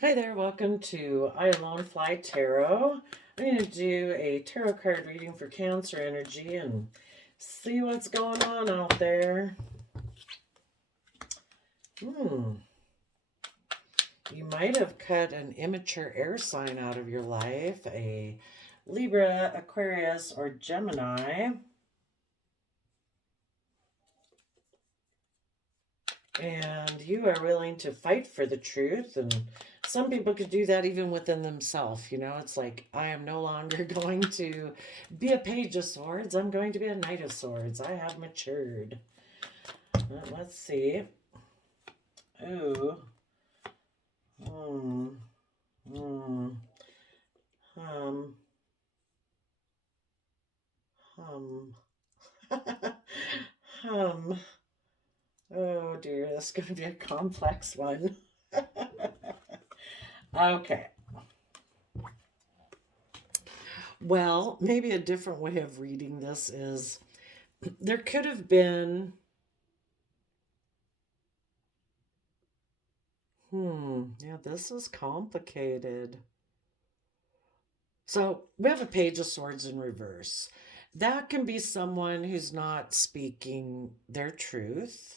Hi there, welcome to I Alone Fly Tarot. I'm going to do a tarot card reading for Cancer energy and see what's going on out there. You might have cut an immature air sign out of your life, a Libra, Aquarius, or Gemini. And you are willing to fight for the truth. And some people could do that even within themselves. It's like, I am no longer going to be a Page of Swords. I'm going to be a Knight of Swords. I have matured. Let's see. Ooh. Hmm. Hmm. Hum. Hum. Hum. Oh dear, that's going to be a complex one. Okay. Well, maybe a different way of reading this is there could have been, yeah, this is complicated. So we have a Page of Swords in reverse. That can be someone who's not speaking their truth.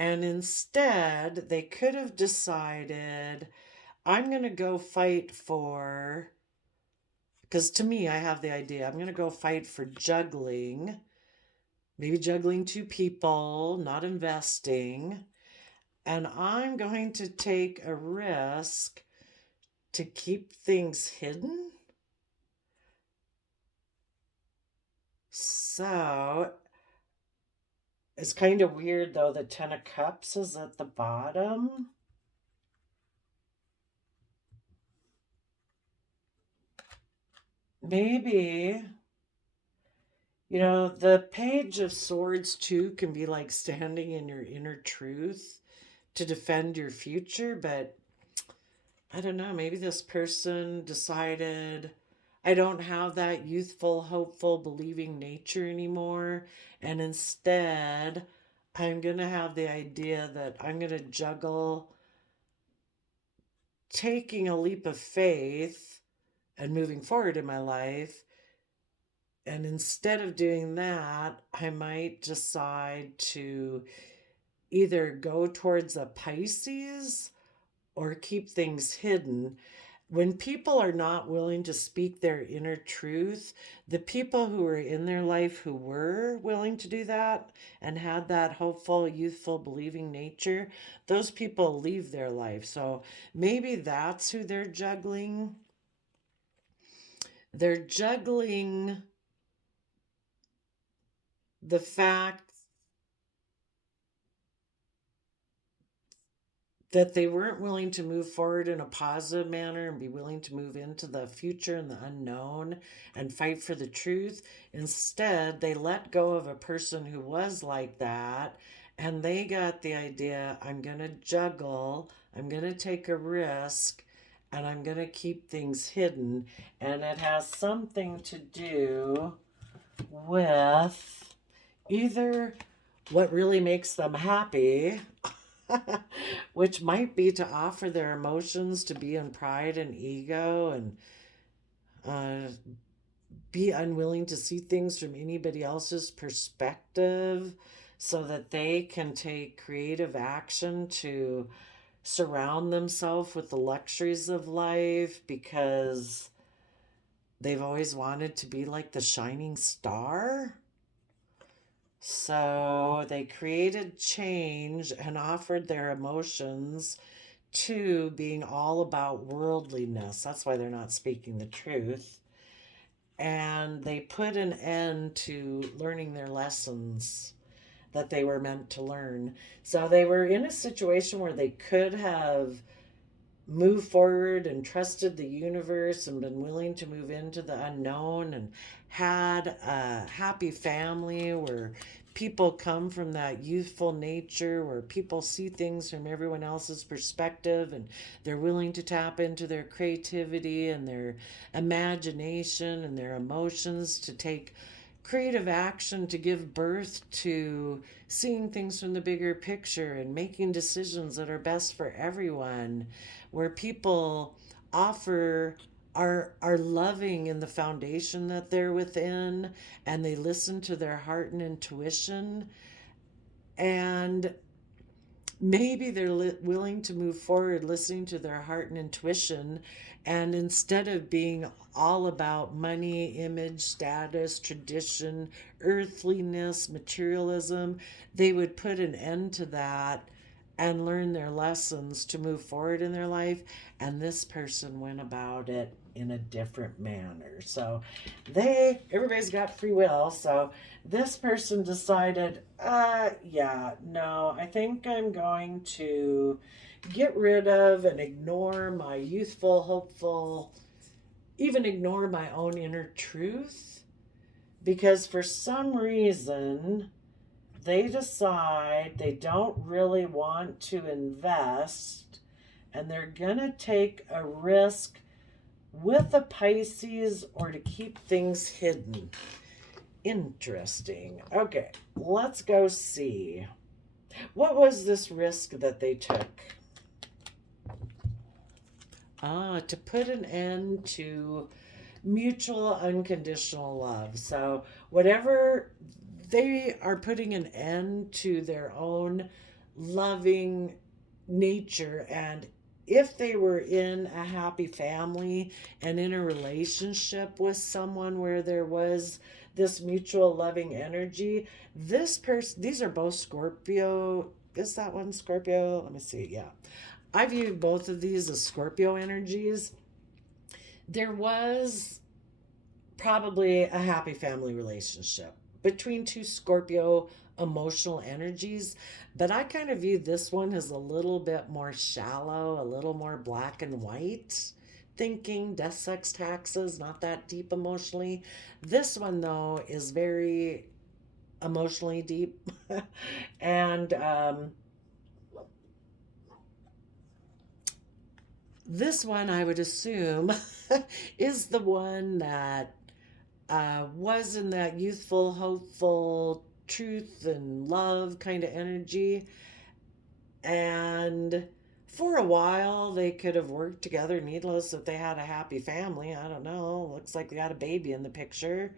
And instead, they could have decided, I'm going to go fight for, because to me, I have the idea, I'm going to go fight for juggling, maybe juggling two people, not investing. And I'm going to take a risk to keep things hidden. So it's kind of weird though. The Ten of Cups is at the bottom. Maybe, the Page of Swords too can be like standing in your inner truth to defend your future, but I don't know, maybe this person decided, I don't have that youthful, hopeful, believing nature anymore. And instead, I'm going to have the idea that I'm going to juggle taking a leap of faith and moving forward in my life. And instead of doing that, I might decide to either go towards a Pisces or keep things hidden. When people are not willing to speak their inner truth, the people who were in their life who were willing to do that and had that hopeful, youthful, believing nature, those people leave their life. So maybe that's who they're juggling. They're juggling the fact that they weren't willing to move forward in a positive manner and be willing to move into the future and the unknown and fight for the truth. Instead, they let go of a person who was like that and they got the idea, I'm going to juggle, I'm going to take a risk, and I'm going to keep things hidden. And it has something to do with either what really makes them happy, which might be to offer their emotions, to be in pride and ego, and uh, be unwilling to see things from anybody else's perspective so that they can take creative action to surround themselves with the luxuries of life because they've always wanted to be like the shining star. So they created change and offered their emotions to being all about worldliness. That's why they're not speaking the truth. And they put an end to learning their lessons that they were meant to learn. So they were in a situation where they could have moved forward and trusted the universe and been willing to move into the unknown and had a happy family where people come from that youthful nature where people see things from everyone else's perspective and they're willing to tap into their creativity and their imagination and their emotions to take creative action to give birth to seeing things from the bigger picture and making decisions that are best for everyone, where people offer are loving in the foundation that they're within, and they listen to their heart and intuition, and maybe they're willing to move forward listening to their heart and intuition, and instead of being all about money, image, status, tradition, earthliness, materialism, they would put an end to that and learn their lessons to move forward in their life. And this person went about it in a different manner. So everybody's got free will. So this person decided, yeah, no, I think I'm going to get rid of and ignore my youthful, hopeful, even ignore my own inner truth, because for some reason they decide they don't really want to invest, and they're gonna take a risk with a Pisces or to keep things hidden. Interesting. Okay, let's go see. What was this risk that they took? To put an end to mutual unconditional love. So, whatever, they are putting an end to their own loving nature. And if they were in a happy family and in a relationship with someone where there was this mutual loving energy, this person, these are both Scorpio. Is that one Scorpio? Let me see. Yeah. I view both of these as Scorpio energies. There was probably a happy family relationship between two Scorpio emotional energies, but I kind of view this one as a little bit more shallow, a little more black and white thinking, death, sex, taxes, not that deep emotionally. This one, though, is very emotionally deep. And this one, I would assume, is the one that was in that youthful, hopeful, truth and love kind of energy. And for a while, they could have worked together, needless if they had a happy family. I don't know. Looks like they got a baby in the picture.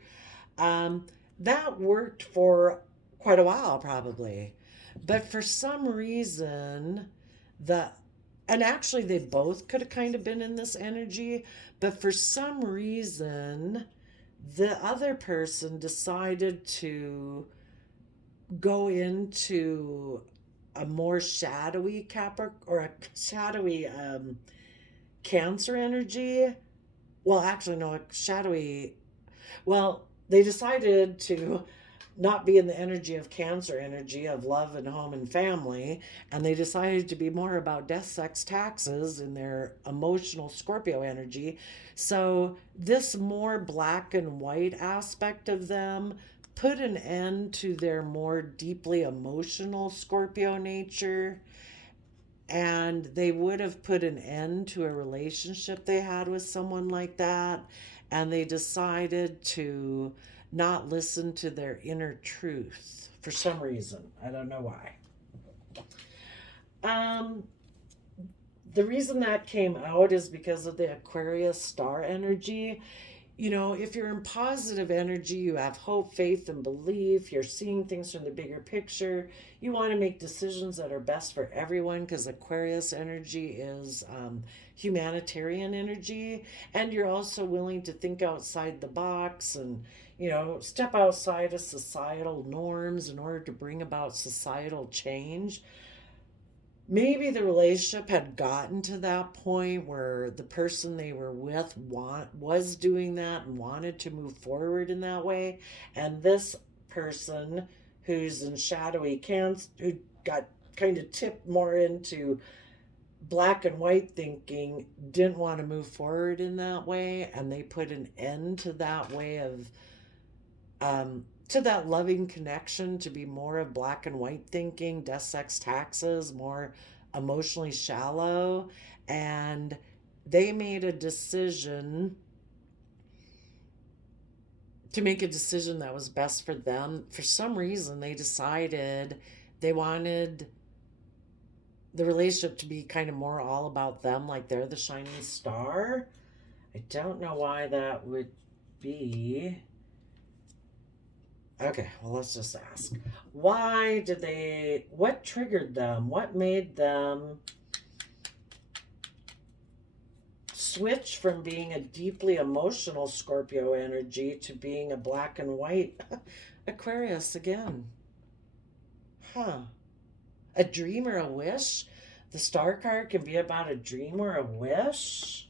Um, that worked for quite a while, probably. But for some reason, the and actually they both could have kind of been in this energy, but for some reason the other person decided to go into a more shadowy or a shadowy Cancer energy. Well, actually, no, shadowy. Well, they decided to not be in the energy of Cancer energy of love and home and family, and they decided to be more about death, sex, taxes in their emotional Scorpio energy. So this more black and white aspect of them put an end to their more deeply emotional Scorpio nature, and they would have put an end to a relationship they had with someone like that, and they decided to not listen to their inner truth for some reason. I don't know why. Um, the reason that came out is because of the Aquarius star energy. If you're in positive energy, you have hope, faith, and belief. You're seeing things from the bigger picture. You want to make decisions that are best for everyone, because Aquarius energy is humanitarian energy. And you're also willing to think outside the box and, step outside of societal norms in order to bring about societal change. Maybe the relationship had gotten to that point where the person they were with was doing that and wanted to move forward in that way, and this person who's in shadowy Cancer, who got kind of tipped more into black and white thinking, didn't want to move forward in that way, and they put an end to that way of to that loving connection, to be more of black and white thinking, death, sex, taxes, more emotionally shallow. And they made a decision to make a decision that was best for them. For some reason, they decided they wanted the relationship to be kind of more all about them, like they're the shining star. I don't know why that would be. Okay, well, let's just ask. What triggered them? What made them switch from being a deeply emotional Scorpio energy to being a black and white Aquarius again? Huh. A dream or a wish? The star card can be about a dream or a wish?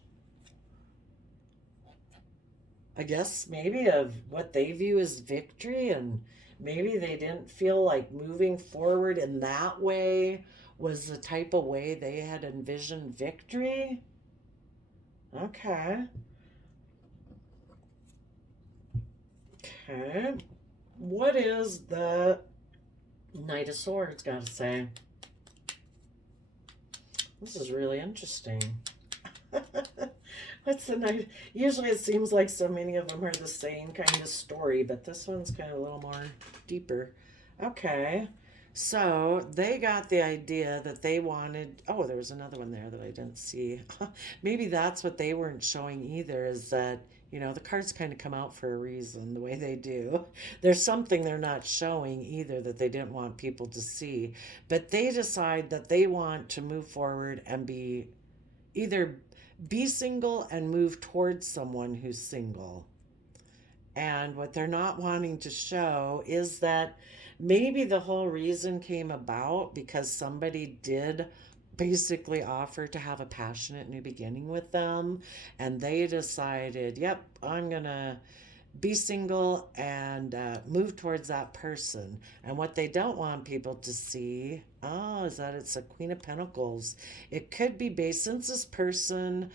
I guess maybe of what they view as victory, and maybe they didn't feel like moving forward in that way was the type of way they had envisioned victory. Okay. Okay. What is the Knight of Swords got to say? This is really interesting. What's the Knight? Usually it seems like so many of them are the same kind of story, but this one's kind of a little more deeper. Okay. So they got the idea that they wanted. Oh, there was another one there that I didn't see. Maybe that's what they weren't showing either, is that, the cards kind of come out for a reason the way they do. There's something they're not showing either that they didn't want people to see. But they decide that they want to move forward and either be single and move towards someone who's single. And what they're not wanting to show is that maybe the whole reason came about because somebody did basically offer to have a passionate new beginning with them. And they decided, yep, I'm going to be single and move towards that person. And what they don't want people to see, is that it's a Queen of Pentacles. It could be based, since this person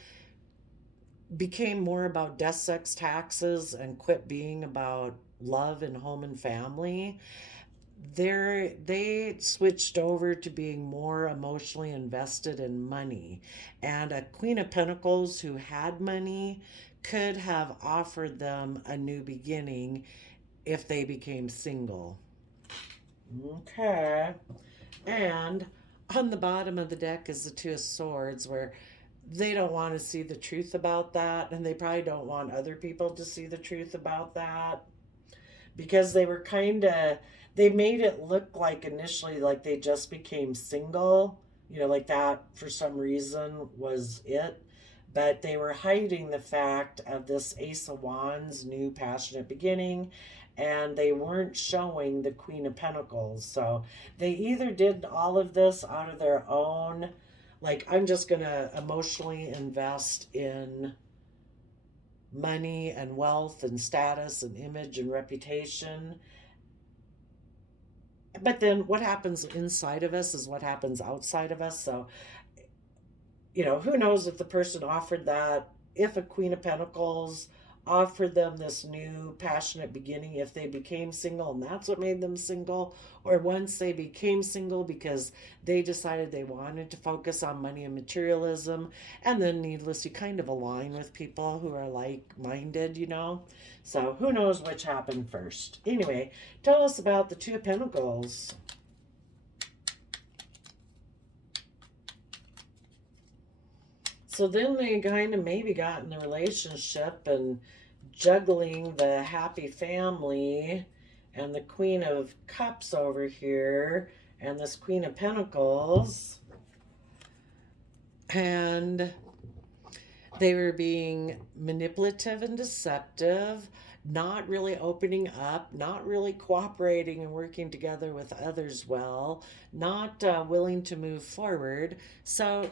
became more about death, sex, taxes, and quit being about love and home and family. They switched over to being more emotionally invested in money. And a Queen of Pentacles who had money could have offered them a new beginning if they became single. Okay. And on the bottom of the deck is the Two of Swords, where they don't want to see the truth about that, and they probably don't want other people to see the truth about that, because they made it look like initially like they just became single, like that for some reason was it. But they were hiding the fact of this Ace of Wands new passionate beginning, and they weren't showing the Queen of Pentacles. So they either did all of this out of their own, like, I'm just going to emotionally invest in money and wealth and status and image and reputation. But then what happens inside of us is what happens outside of us. So, who knows if the person offered that, if a Queen of Pentacles offered them this new passionate beginning, if they became single and that's what made them single, or once they became single because they decided they wanted to focus on money and materialism, and then needless, you kind of align with people who are like-minded. So who knows which happened first. Anyway, tell us about the Two of Pentacles. So then they kind of maybe got in the relationship and juggling the happy family and the Queen of Cups over here and this Queen of Pentacles. And they were being manipulative and deceptive, not really opening up, not really cooperating and working together with others well, not willing to move forward. So,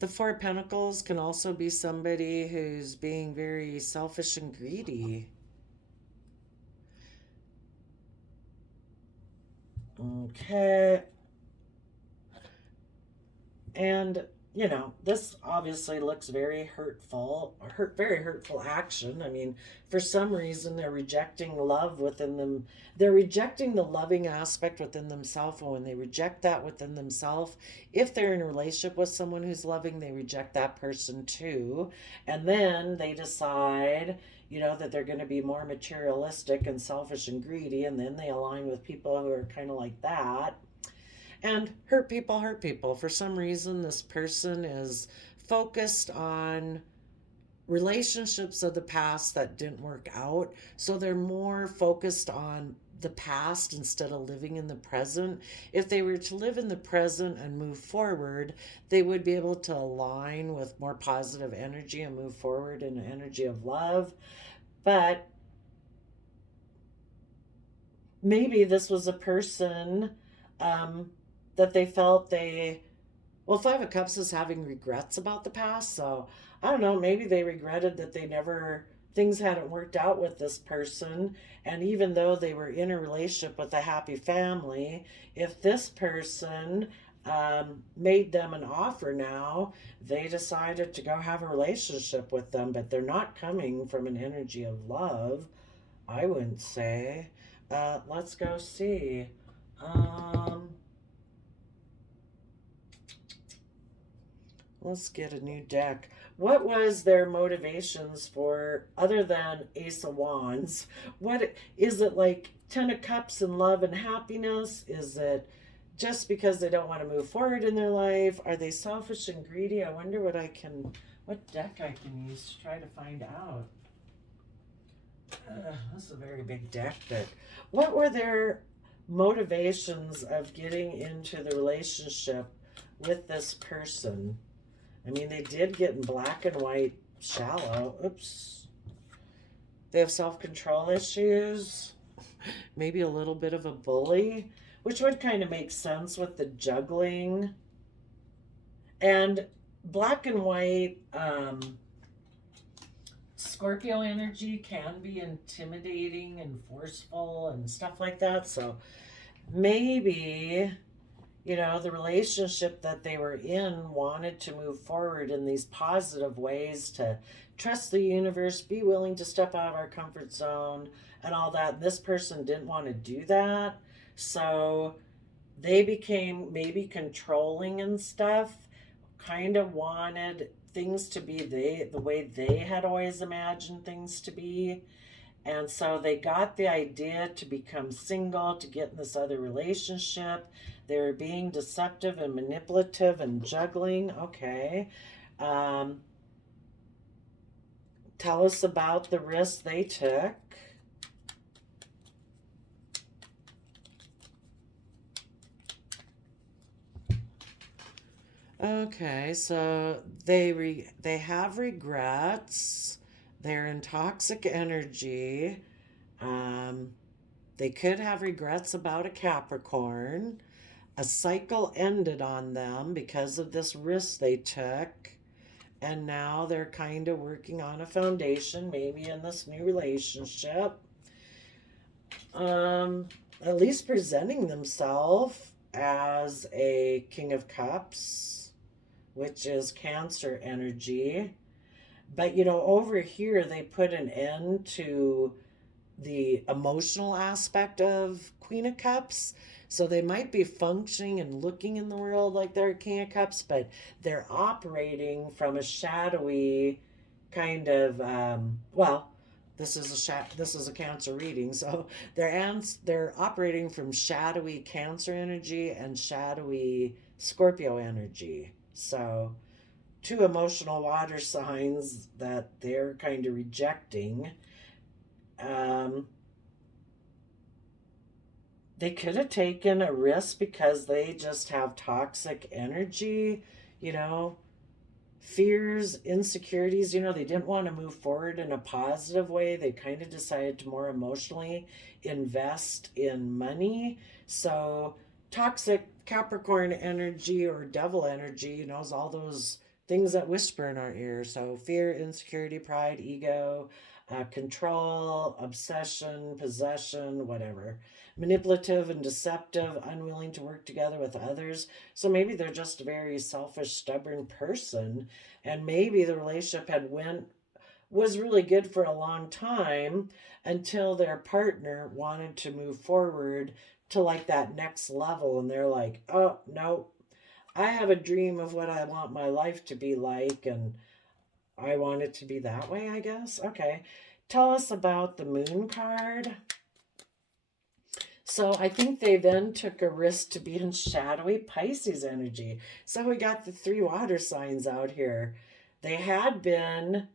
the Four of Pentacles can also be somebody who's being very selfish and greedy. Okay. And this obviously looks very hurtful, very hurtful action. I mean, for some reason, they're rejecting love within them. They're rejecting the loving aspect within themselves. And when they reject that within themselves, if they're in a relationship with someone who's loving, they reject that person too. And then they decide, that they're going to be more materialistic and selfish and greedy. And then they align with people who are kind of like that, and hurt people. For some reason, this person is focused on relationships of the past that didn't work out. So they're more focused on the past instead of living in the present. If they were to live in the present and move forward, they would be able to align with more positive energy and move forward in an energy of love. But maybe this was a person um, that they felt well, Five of Cups is having regrets about the past. So I don't know, maybe they regretted that things hadn't worked out with this person. And even though they were in a relationship with a happy family, if this person made them an offer now, they decided to go have a relationship with them, but they're not coming from an energy of love, I wouldn't say. Let's go see. Um, let's get a new deck. What was their motivations for, other than Ace of Wands? What is it, like 10 of Cups and love and happiness? Is it just because they don't want to move forward in their life? Are they selfish and greedy? I wonder what deck I can use to try to find out. This is a very big deck, but what were their motivations of getting into the relationship with this person? I mean, they did get in black and white shallow. Oops. They have self control issues, maybe a little bit of a bully, which would kind of make sense with the juggling. And black and white, Scorpio energy can be intimidating and forceful and stuff like that. So maybe, the relationship that they were in wanted to move forward in these positive ways, to trust the universe, be willing to step out of our comfort zone and all that. And this person didn't want to do that. So they became maybe controlling and stuff, kind of wanted things to be the way they had always imagined things to be. And so they got the idea to become single, to get in this other relationship. They were being deceptive and manipulative and juggling. Okay. Um, Tell us about the risk they took. Okay, so they have regrets. They're in toxic energy. Um, they could have regrets about a Capricorn. A cycle ended on them because of this risk they took. And now they're kind of working on a foundation, maybe in this new relationship. At least presenting themselves as a King of Cups, which is Cancer energy. But over here they put an end to the emotional aspect of Queen of Cups. So they might be functioning and looking in the world like they're a King of Cups, but they're operating from a shadowy kind of well, this is a Cancer reading, so they're operating from shadowy Cancer energy and shadowy Scorpio energy. So two emotional water signs that they're kind of rejecting. Um, they could have taken a risk because they just have toxic energy, you know, fears, insecurities. They didn't want to move forward in a positive way. They kind of decided to more emotionally invest in money. So, toxic Capricorn energy or devil energy, is all those things that whisper in our ear. So, fear, insecurity, pride, ego. control, obsession, possession, whatever. Manipulative and deceptive, unwilling to work together with others. So maybe they're just a very selfish, stubborn person, and maybe the relationship had went was really good for a long time until their partner wanted to move forward to like that next level, and they're like, "Oh, no. I have a dream of what I want my life to be like, and I want it to be that way, I guess." Okay. Tell us about the moon card. So I think they then took a risk to be in shadowy Pisces energy. So we got the three water signs out here. They had been,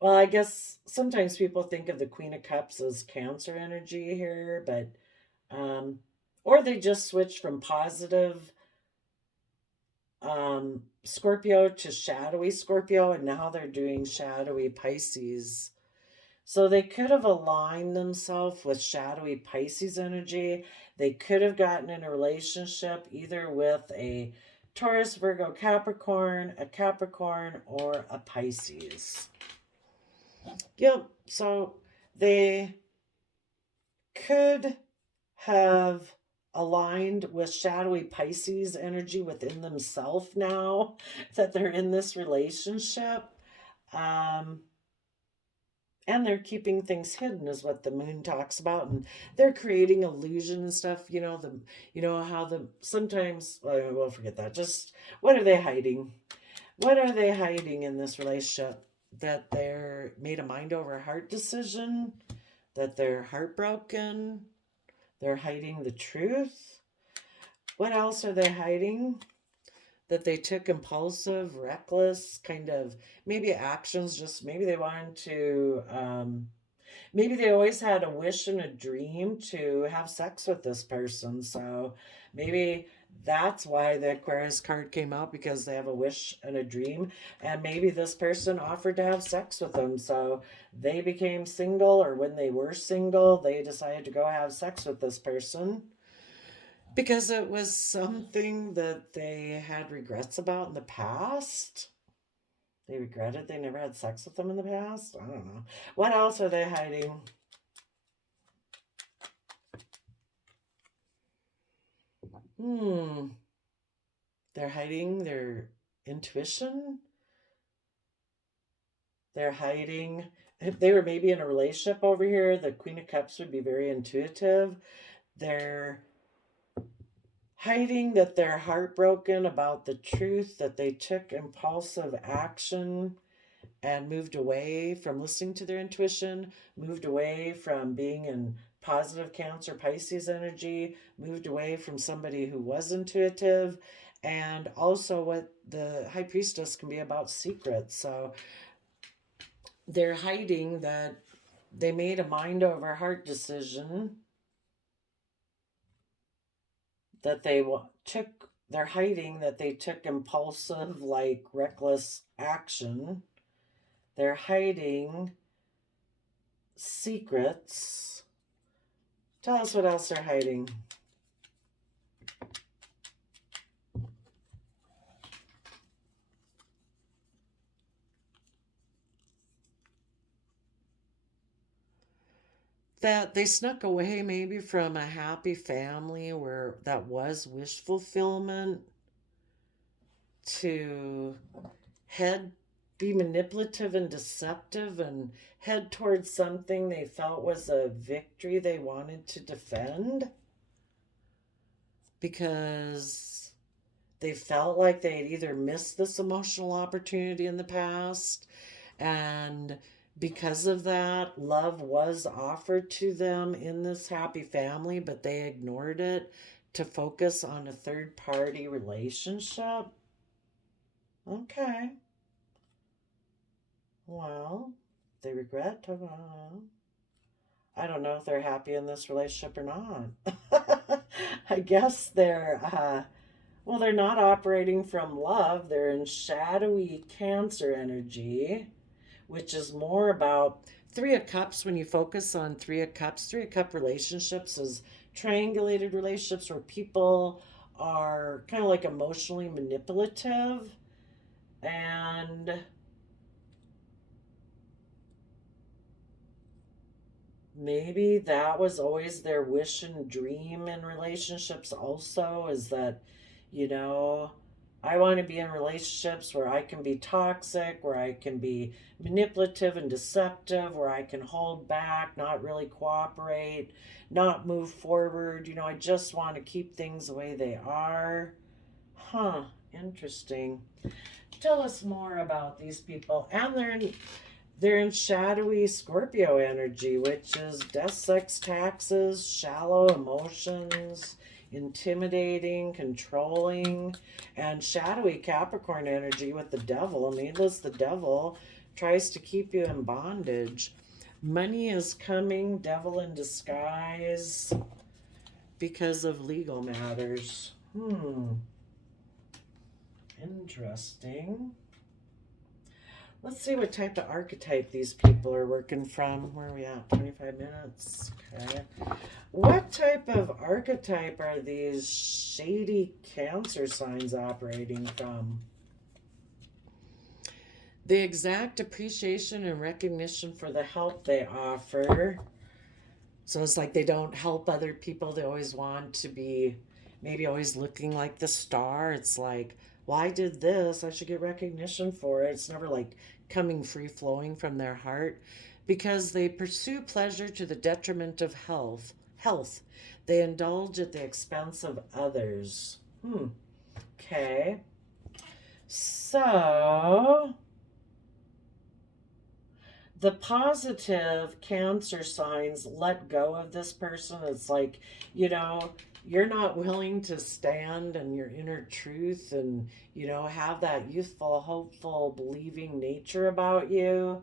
well, I guess sometimes people think of the Queen of Cups as Cancer energy here, but, um, or they just switched from positive Scorpio to shadowy Scorpio, and now they're doing shadowy Pisces. So they could have aligned themselves with shadowy Pisces energy. They could have gotten in a relationship either with a Taurus, Virgo, Capricorn, a Capricorn, or a Pisces. Yep. So they could have aligned with shadowy Pisces energy within themselves now that they're in this relationship. Um, and they're keeping things hidden is what the moon talks about, and they're creating illusion and stuff. How the sometimes, well, forget that. Just what are they hiding? What are they hiding in this relationship? That they're made a mind over heart decision, that they're heartbroken, they're hiding the truth. What else are they hiding? That they took impulsive, reckless kind of maybe actions, just maybe they wanted to, maybe they always had a wish and a dream to have sex with this person. So maybe that's why the Aquarius card came out, because they have a wish and a dream. And maybe this person offered to have sex with them. So they became single, or when they were single, they decided to go have sex with this person because it was something that they had regrets about in the past. They regretted they never had sex with them in the past. I don't know. What else are they hiding? Hmm. They're hiding their intuition. They're hiding. If they were maybe in a relationship over here, the Queen of Cups would be very intuitive. They're hiding that they're heartbroken about the truth, that they took impulsive action and moved away from listening to their intuition, moved away from being in positive Cancer Pisces energy, moved away from somebody who was intuitive. And also, what the High Priestess can be about secrets. So they're hiding that they made a mind over heart decision, that they're hiding that they took impulsive, like reckless action. They're hiding secrets. Tell us what else they're hiding. That they snuck away maybe from a happy family where that was wish fulfillment to head be manipulative and deceptive and head towards something they felt was a victory they wanted to defend, because they felt like they had either missed this emotional opportunity in the past, and because of that, love was offered to them in this happy family, but they ignored it to focus on a third party relationship. Okay. Well, they regret. I don't know if they're happy in this relationship or not. I guess well, they're not operating from love. They're in shadowy Cancer energy, which is more about Three of Cups. When you focus on Three of Cups, Three of Cup relationships is triangulated relationships where people are kind of like emotionally manipulative, and Maybe that was always their wish and dream in relationships, also, is that, you know, I want to be in relationships where I can be toxic, where I can be manipulative and deceptive, where I can hold back, not really cooperate, not move forward. I just want to keep things the way they are. Huh, interesting. Tell us more about these people. And they're in shadowy Scorpio energy, which is death, sex, taxes, shallow emotions, intimidating, controlling, and shadowy Capricorn energy with the devil. Needless, the devil tries to keep you in bondage. Money is coming, devil in disguise, because of legal matters. Interesting. Let's see what type of archetype these people are working from. Where are we at? 25 minutes. Okay. What type of archetype are these shady Cancer signs operating from? The exact appreciation and recognition for the help they offer. So it's like they don't help other people. They always want to be maybe always looking like the star. It's like, well, I did this. I should get recognition for it. It's never like coming free flowing from their heart because they pursue pleasure to the detriment of health. They indulge at the expense of others. Okay. So the positive Cancer signs let go of this person. It's like, you're not willing to stand in your inner truth and, have that youthful, hopeful, believing nature about you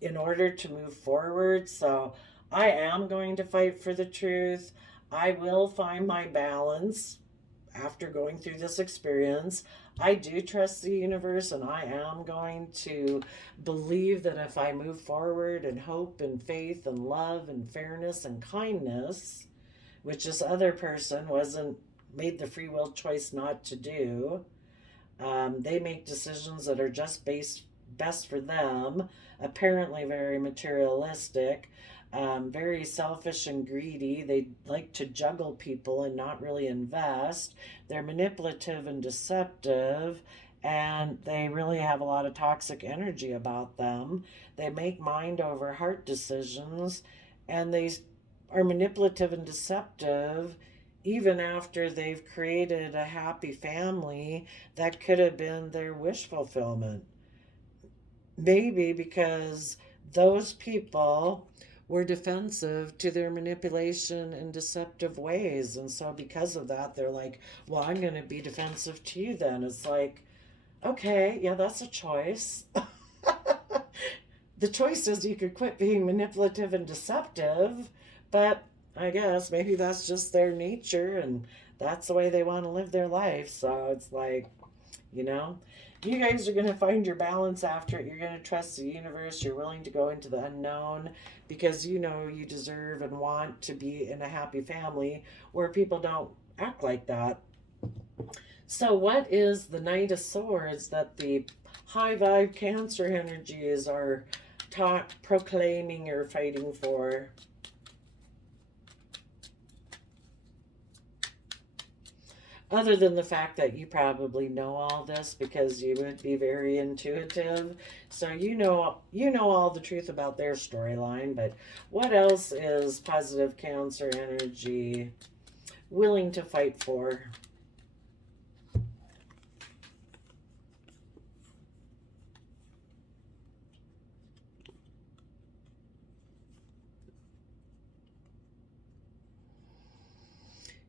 in order to move forward. So I am going to fight for the truth. I will find my balance after going through this experience. I do trust the universe, and I am going to believe that if I move forward in hope and faith and love and fairness and kindness, which this other person wasn't made the free will choice not to do, they make decisions that are just best for them, apparently very materialistic, very selfish and greedy. They like to juggle people and not really invest. They're manipulative and deceptive, and they really have a lot of toxic energy about them. They make mind over heart decisions, and they are manipulative and deceptive even after they've created a happy family that could have been their wish fulfillment. Maybe because those people were defensive to their manipulation and deceptive ways. And so, because of that, they're like, well, I'm going to be defensive to you then. It's like, okay, yeah, that's a choice. The choice is you could quit being manipulative and deceptive, but I guess maybe that's just their nature and that's the way they want to live their life. So it's like, you know, you guys are going to find your balance after it. You're going to trust the universe. You're willing to go into the unknown because you know you deserve and want to be in a happy family where people don't act like that. So, what is the Knight of Swords that the high vibe Cancer energies are proclaiming or fighting for? Other than the fact that you probably know all this because you would be very intuitive, so you know all the truth about their storyline. But what else is positive Cancer energy willing to fight for?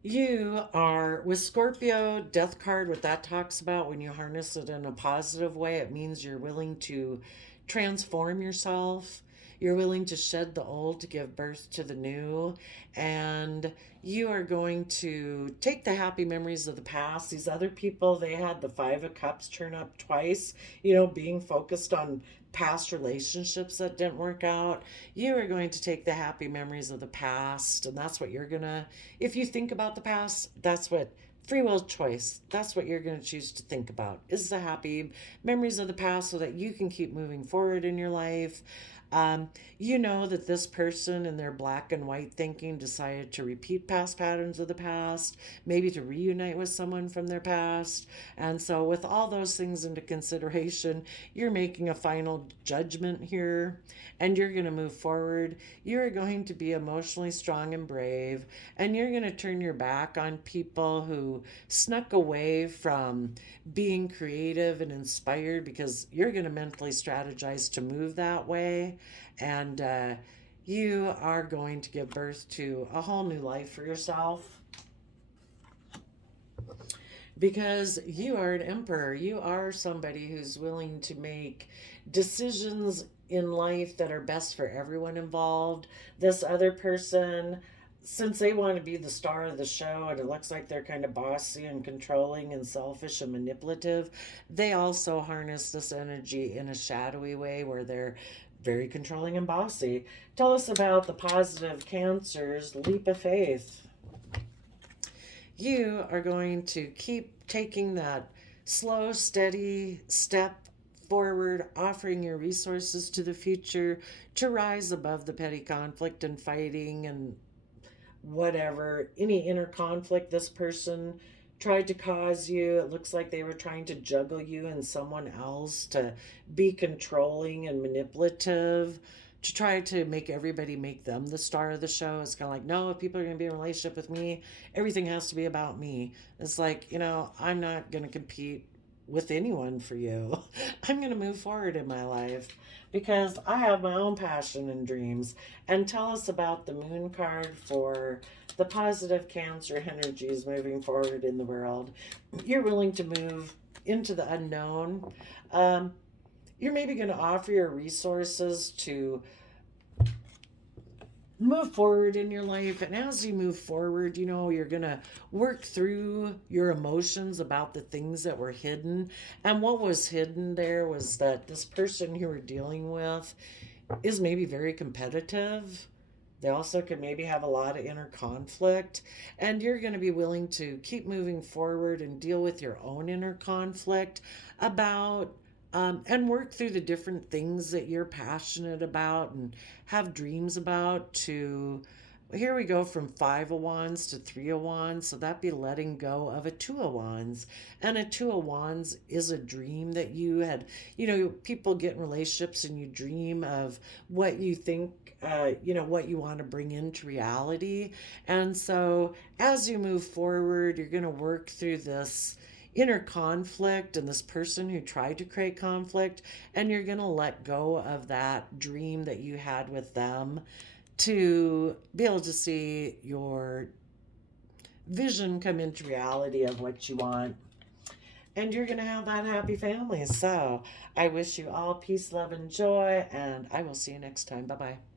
You are with Scorpio death card. What that talks about, when you harness it in a positive way, it means you're willing to transform yourself. You're willing to shed the old to give birth to the new. And you are going to take the happy memories of the past. These other people, they had the Five of Cups turn up twice, being focused on past relationships that didn't work out. You are going to take the happy memories of the past, and that's what you're going to, if you think about the past, that's what free will choice, that's what you're going to choose to think about, is the happy memories of the past so that you can keep moving forward in your life. Um, you know that this person in their black and white thinking decided to repeat past patterns of the past, maybe to reunite with someone from their past. And so, with all those things into consideration, you're making a final judgment here and you're going to move forward. You're going to be emotionally strong and brave, and you're going to turn your back on people who snuck away from being creative and inspired because you're going to mentally strategize to move that way. And you are going to give birth to a whole new life for yourself because you are an emperor. You are somebody who's willing to make decisions in life that are best for everyone involved. This other person, since they want to be the star of the show and it looks like they're kind of bossy and controlling and selfish and manipulative, they also harness this energy in a shadowy way where they're very controlling and bossy. Tell us about the positive Cancer's leap of faith. You are going to keep taking that slow, steady step forward, offering your resources to the future to rise above the petty conflict and fighting and whatever, any inner conflict this person tried to cause you. It looks like they were trying to juggle you and someone else to be controlling and manipulative, to try to make everybody make them the star of the show. It's kind of like, no, if people are going to be in a relationship with me, everything has to be about me. It's like, I'm not going to compete with anyone for you. I'm going to move forward in my life because I have my own passion and dreams. And tell us about the moon card for the positive Cancer energies moving forward in the world. You're willing to move into the unknown. Um, you're maybe going to offer your resources to move forward in your life. And as you move forward, you're going to work through your emotions about the things that were hidden. And what was hidden there was that this person you were dealing with is maybe very competitive. They also could maybe have a lot of inner conflict, and you're going to be willing to keep moving forward and deal with your own inner conflict about and work through the different things that you're passionate about and have dreams about. To here we go from 5 of Wands to 3 of Wands, so that'd be letting go of a 2 of Wands. And a 2 of Wands is a dream that you had. People get in relationships and you dream of what you think, what you want to bring into reality. And so as you move forward, you're going to work through this inner conflict and this person who tried to create conflict, and you're going to let go of that dream that you had with them to be able to see your vision come into reality of what you want. And you're going to have that happy family. So I wish you all peace, love, and joy, and I will see you next time. Bye bye.